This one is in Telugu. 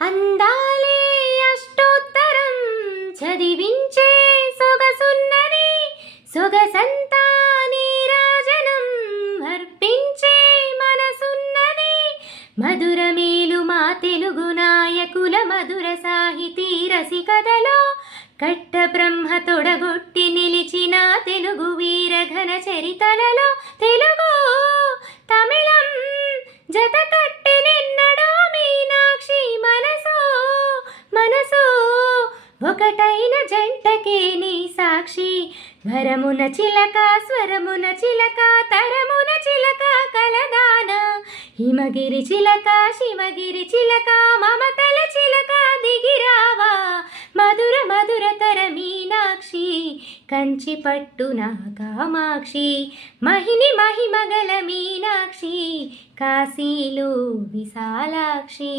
అందాలే అష్టోత్తరం చదివించే సొగసున్నది సొగసంతా నీరాజనం అర్పించే మనసున్నది మధురమేలు మా తెలుగు నాయకుల మధుర సాహితీ రసికథలో కట్ట బ్రహ్మ తొడగొట్టి నిలిచిన తెలుగు వీరఘన చరితలలో తెలుగు తమిళం జత కట్టి నిన్నడో మీనాక్షి మనసు ఒకటైన జంటకే నీ సాక్షి వరమున చిలక స్వరమున చిలక తరమున చిలక కలదాన హిమగిరి చిలక శివగిరి చిలక మమతల చిలక దిగిరావా మధుర మధుర తర మీనాక్షి కంచి పట్టున కామాక్షి మహిని మహిమగల మీనాక్షి కాశీలో విశాలాక్షి.